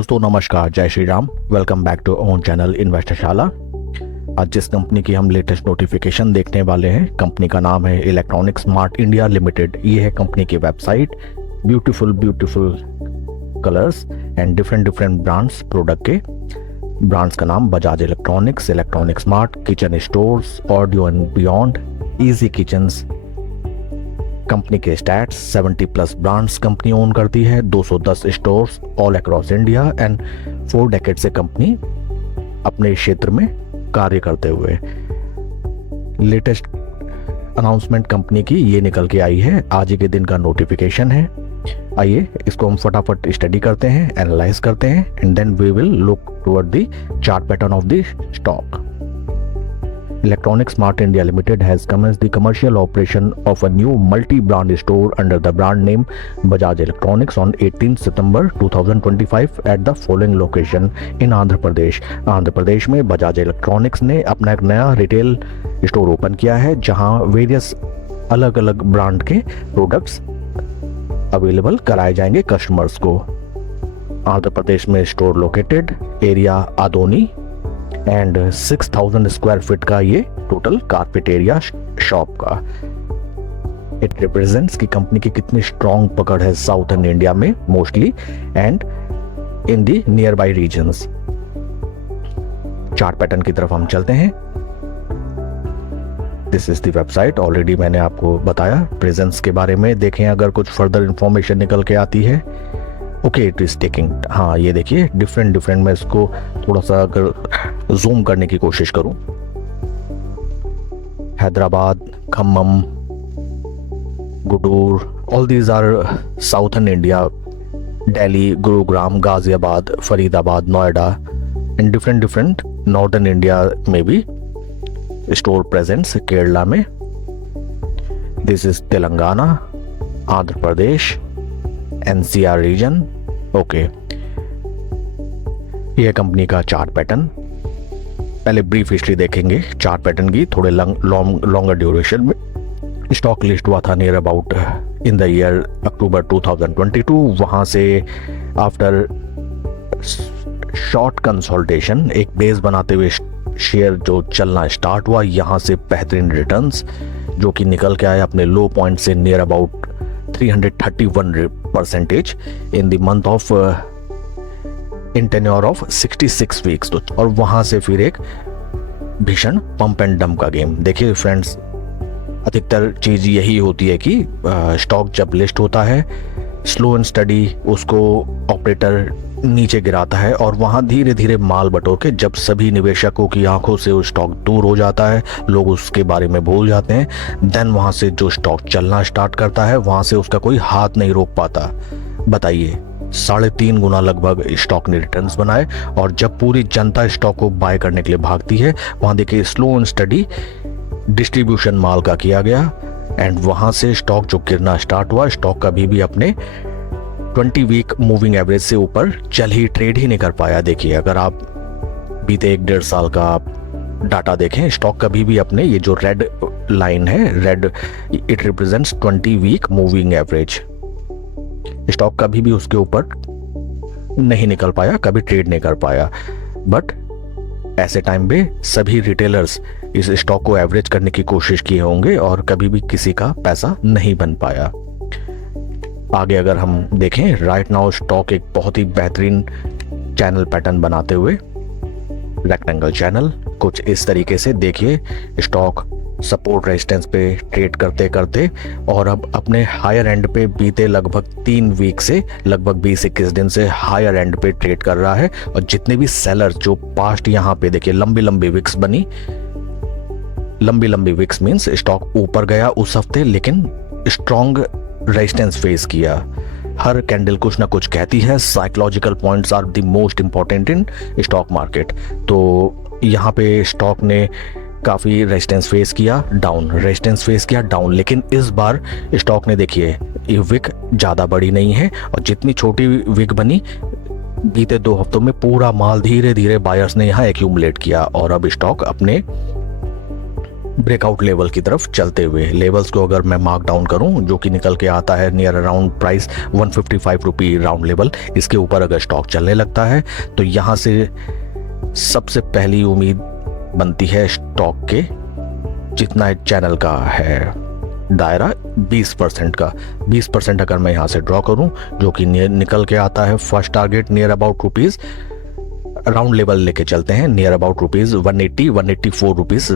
दोस्तों नमस्कार, जय Shri Ram. Welcome back to own channel Investorshala. आज जिस कंपनी की हम लेटेस्ट नोटिफिकेशन देखने वाले हैं, कंपनी का नाम है इलेक्ट्रॉनिक स्मार्ट इंडिया लिमिटेड। ये है कंपनी की website. Beautiful colours and different brands, product के ब्रांड्स का नाम Bajaj electronics, electronic smart, kitchen stores, audio and beyond, easy kitchens. Company के स्टैट्स 70+ ब्रांड्स कंपनी ओन करती है, 210 stores all across India and 4 decade से कंपनी अपने क्षेत्र में कार्य करते हुए। लेटेस्ट अनाउंसमेंट कंपनी की ये निकल के आई है, आज ही के दिन का नोटिफिकेशन है। आइए इसको हम फटाफट स्टडी करते हैं, एनालाइज करते हैं and then we will look toward the chart pattern of the stock. Electronic Smart India Limited has commenced the commercial operation of a new multi-brand store under the brand name Bajaj Electronics on 18 September 2025 at the following location in Andhra Pradesh। Andhra Pradesh में Bajaj electronics ने अपना एक नया retail store open किया है, जहां various अलग अलग ब्रांड के प्रोडक्ट्स अवेलेबल कराए जाएंगे कस्टमर्स को। आंध्र प्रदेश में store located, area Adoni and 6000 square feet का ये टोटल कारपेट एरिया शॉप का। इट रिप्रेजेंट्स कि कंपनी की कितनी स्ट्रॉन्ग पकड़ है साउथर्न इंडिया में mostly and in the nearby regions. Chart pattern की तरफ हम चलते हैं। This is the website. Already मैंने आपको बताया प्रेजेंस के बारे में। देखें अगर कुछ फर्दर इंफॉर्मेशन निकल के आती है। Okay, it is taking. हाँ, ये देखिए डिफरेंट मैं इसको थोड़ा सा अगर जूम करने की कोशिश करूं, Hyderabad, Khammam, Gudur, all these are southern India, Delhi, Gurugram, Ghaziabad, Faridabad, Noida and different northern India में भी स्टोर प्रेजेंट्स। केरला में, this is Telangana, Andhra Pradesh, NCR region. Okay, यह कंपनी का चार्ट पैटर्न। पहले ब्रीफ हिस्ट्री देखेंगे चार्ट पैटर्न की, थोड़े लॉन्गर ड्यूरेशन में। स्टॉक लिस्ट हुआ था near about in the year October 2022। वहां से आफ्टर शॉर्ट कंसोलिडेशन एक बेस बनाते हुए शेयर जो चलना स्टार्ट हुआ, यहां से बेहतरीन रिटर्न्स जो कि निकल के आए अपने लो पॉइंट से near about 331% in the month of in tenure of 66 weeks। और वहां से फिर एक भीषण पंप एंड डंप का गेम। देखिए फ्रेंड्स, अधिकतर चीज यही होती है कि स्टॉक जब लिस्ट होता है, स्लो एंड स्टडी उसको ऑपरेटर नीचे गिराता है और वहां धीरे धीरे माल बटोर के जब सभी निवेशकों की आंखों से वो स्टॉक दूर हो जाता है, लोग उसके बारे में भूल जाते हैं, देन वहां से जो स्टॉक चलना स्टार्ट करता है, वहां से उसका कोई हाथ नहीं रोक पाता। बताइए, 3.5 गुना लगभग स्टॉक ने रिटर्न्स बनाए। और जब पूरी जनता स्टॉक को बाय करने के लिए भागती है, वहां देखिए स्लो एंड स्टडी डिस्ट्रीब्यूशन माल का किया गया एंड वहां से स्टॉक जो गिरना स्टार्ट हुआ, स्टॉक कभी भी अपने 20 वीक मूविंग एवरेज से ऊपर ट्रेड ही नहीं कर पाया। देखिए अगर आप बीते 1-1.5 साल का आप डाटा देखें, स्टॉक कभी भी अपने ये जो रेड लाइन है, red it represents 20 week moving average, stock कभी भी उसके ऊपर नहीं निकल पाया, कभी ट्रेड नहीं कर पाया। बट ऐसे टाइम पे सभी रिटेलर्स इस स्टॉक को एवरेज करने की कोशिश किए होंगे और कभी भी किसी का पैसा नहीं बन पाया। आगे अगर हम देखें, राइट नाउ स्टॉक एक बहुत ही बेहतरीन चैनल पैटर्न बनाते हुए, रेक्टेंगल चैनल कुछ इस तरीके से देखिए, स्टॉक सपोर्ट रेजिस्टेंस पे ट्रेड करते करते और अब अपने हायर एंड पे बीते लगभग 3 वीक से लगभग 20-21 दिन से हायर एंड पे ट्रेड कर रहा है। और जितने भी सेलर जो पास्ट यहाँ पे देखिए लंबी विक्स बनी, लंबी विक्स मींस स्टॉक ऊपर गया उस हफ्ते, लेकिन स्ट्रॉन्ग रेजिस्टेंस फेस किया। हर कैंडल कुछ ना कुछ कहती है। Psychological points are the most important in stock market. तो यहाँ पे स्टॉक ने काफी रेजिस्टेंस फेस किया डाउन, लेकिन इस बार स्टॉक ने देखिए ये विक ज्यादा बड़ी नहीं है और जितनी छोटी विक बनी, बीते 2 हफ्तों में पूरा माल धीरे धीरे बायर्स ने यहाँ एक्यूमुलेट किया और अब स्टॉक अपने ब्रेकआउट लेवल की तरफ चलते हुए। लेवल्स को अगर मैं मार्क डाउन करूं, जो कि निकल के आता है नियर अराउंड प्राइस 155 रुपी राउंड लेवल, इसके ऊपर अगर स्टॉक चलने लगता है तो यहाँ से सबसे पहली उम्मीद बनती है स्टॉक के जितना चैनल का है दायरा 20% का। 20% अगर मैं यहाँ से ड्रॉ करूं, जो कि निकल के आता है first target near about rupees round level लेके चलते हैं near about rupees 184 rupees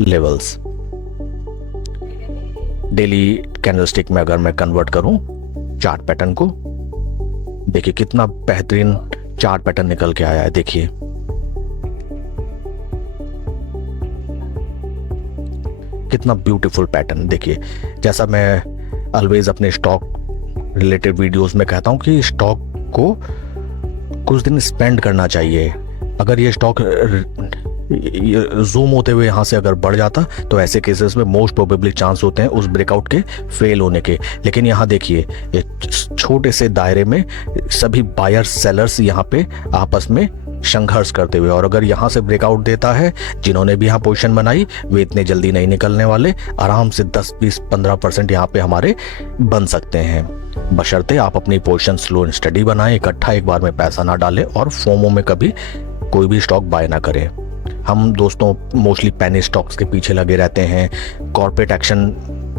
levels. Daily candlestick में अगर मैं कन्वर्ट करूं चार्ट पैटर्न को, देखिए कितना बेहतरीन चार्ट पैटर्न निकल के आया है। देखिए कितना ब्यूटीफुल पैटर्न। देखिए जैसा मैं ऑलवेज अपने स्टॉक रिलेटेड वीडियोस में कहता हूं कि स्टॉक को कुछ दिन स्पेंड करना चाहिए। अगर ये स्टॉक जूम होते हुए यहाँ से अगर बढ़ जाता तो ऐसे केसेस में मोस्ट प्रोबेबली चांस होते हैं उस ब्रेकआउट के फेल होने के। लेकिन यहाँ देखिए ये छोटे से दायरे में सभी बायर्स सेलर्स यहाँ पे आपस में संघर्ष करते हुए, और अगर यहाँ से ब्रेकआउट देता है, जिन्होंने भी यहाँ पोजीशन बनाई वे इतने जल्दी नहीं निकलने वाले। आराम से 10-20-15% यहाँ पे हमारे बन सकते हैं, बशर्ते आप अपनी पोजीशन स्लो एंड स्टडी बनाएं, इकट्ठा एक बार में पैसा ना डालें और फोमो में कभी कोई भी स्टॉक बाय ना करें। हम दोस्तों मोस्टली पेनी स्टॉक्स के पीछे लगे रहते हैं। कॉर्पोरेट एक्शन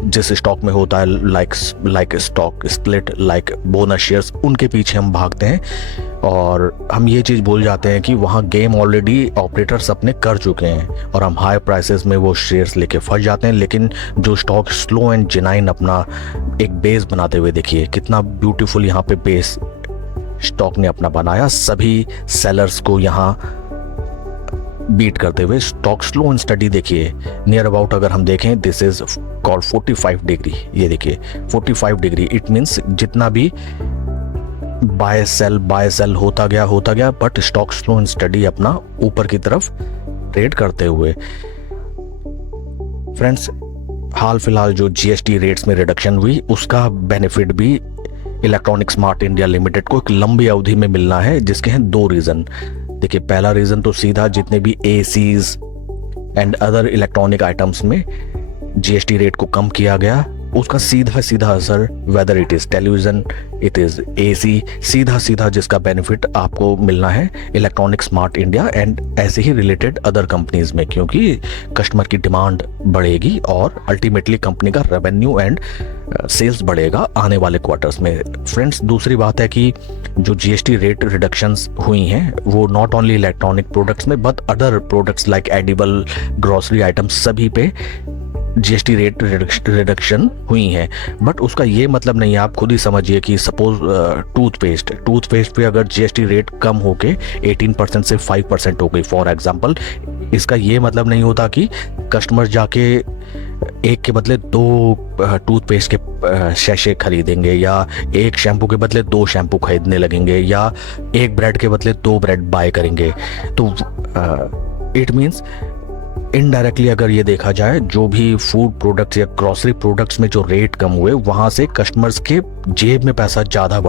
जिस स्टॉक में होता है, like stock split, like bonus shares, उनके पीछे हम भागते हैं और हम ये चीज़ भूल जाते हैं कि वहाँ गेम ऑलरेडी ऑपरेटर्स अपने कर चुके हैं और हम हाई प्राइसेस में वो शेयर्स लेके फंस जाते हैं। लेकिन जो स्टॉक स्लो एंड जेन्युइन अपना एक बेस बनाते हुए, देखिए कितना ब्यूटीफुल यहाँ पे बेस स्टॉक ने अपना बनाया, सभी सेलर्स को यहाँ बीट करते हुए। स्टॉक स्लो एंड स्टडी देखिए नियर अबाउट अगर हम देखें, दिस इज कॉल्ड 45 डिग्री। ये देखिए 45 डिग्री, इट मीन्स जितना भी बाय सेल होता गया, but stock slow and study अपना ऊपर की तरफ ट्रेड करते हुए। फ्रेंड्स, हाल फिलहाल जो जीएसटी रेट्स में रिडक्शन हुई, उसका बेनिफिट भी इलेक्ट्रॉनिक स्मार्ट इंडिया लिमिटेड को एक लंबी अवधि में मिलना है, जिसके हैं 2 रीजन। देखिए पहला रीजन तो सीधा जितने भी ACs and other electronic items में जीएसटी रेट को कम किया गया, उसका सीधा असर, whether it is television, it is AC, सीधा जिसका बेनिफिट आपको मिलना है इलेक्ट्रॉनिक स्मार्ट इंडिया एंड ऐसे ही रिलेटेड अदर कंपनीज में, क्योंकि कस्टमर की डिमांड बढ़ेगी और अल्टीमेटली कंपनी का रेवेन्यू एंड सेल्स बढ़ेगा आने वाले क्वार्टर्स में। फ्रेंड्स, दूसरी बात है कि जो जीएसटी रेट रिडक्शंस हुई हैं वो नॉट ओनली इलेक्ट्रॉनिक प्रोडक्ट्स में but other products like edible, grocery items, सभी पे जीएसटी रेट रिडक्शन हुई है। बट उसका ये मतलब नहीं है, आप खुद ही समझिए कि सपोज टूथपेस्ट पे अगर जीएसटी रेट कम होके 18% से 5% हो गई फॉर एग्जांपल, इसका ये मतलब नहीं होता कि कस्टमर जाके एक के बदले 2 टूथपेस्ट के शैशे खरीदेंगे या एक शैम्पू के बदले 2 शैम्पू खरीदने लगेंगे या एक ब्रेड के बदले 2 ब्रेड बाय करेंगे। तो इट मीन्स इनडायरेक्टली अगर ये देखा जाए, जो भी फूड प्रोडक्ट्स या ग्रोसरी प्रोडक्ट्स में जो रेट कम हुए, वहां से कस्टमर्स के जेब में पैसा ज्यादा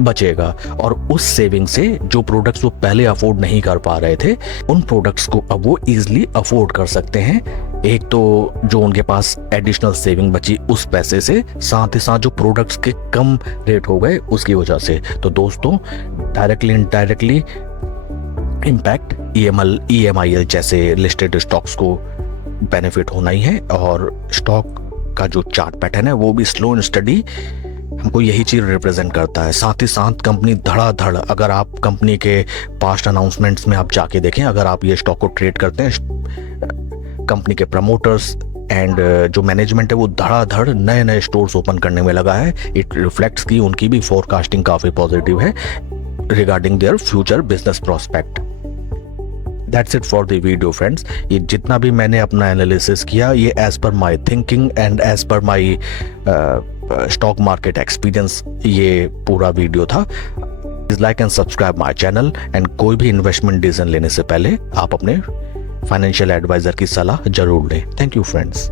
बचेगा और उस सेविंग से जो प्रोडक्ट्स वो पहले अफोर्ड नहीं कर पा रहे थे, उन प्रोडक्ट्स को अब वो इजीली अफोर्ड कर सकते हैं। एक तो जो उनके पास एडिशनल सेविंग बची उस पैसे से, साथ ही साथ जो प्रोडक्ट्स के कम रेट हो गए उसकी वजह से। तो दोस्तों, डायरेक्टली इनडायरेक्टली इम्पैक्ट EMIL जैसे लिस्टेड स्टॉक्स को बेनिफिट होना ही है, और स्टॉक का जो चार्ट पैटर्न है वो भी स्लो एंड स्टडी हमको यही चीज रिप्रेजेंट करता है। साथ ही साथ कंपनी धड़ाधड़, अगर आप कंपनी के पास्ट अनाउंसमेंट्स में आप जाके देखें, अगर आप ये स्टॉक को ट्रेड करते हैं, कंपनी के प्रमोटर्स एंड जो मैनेजमेंट है वो धड़ाधड़ नए स्टोर्स ओपन करने में लगा है। इट रिफ्लेक्ट्स की उनकी भी फोरकास्टिंग काफी पॉजिटिव है regarding their future business prospect. That's it for the video friends. ये जितना भी मैंने अपना एनालिसिस किया, ये as per my thinking and as per my stock market experience ये पूरा वीडियो था। Please like and subscribe my channel, and कोई भी इन्वेस्टमेंट डिसीजन लेने से पहले आप अपने फाइनेंशियल एडवाइजर की सलाह जरूर लें। Thank you friends.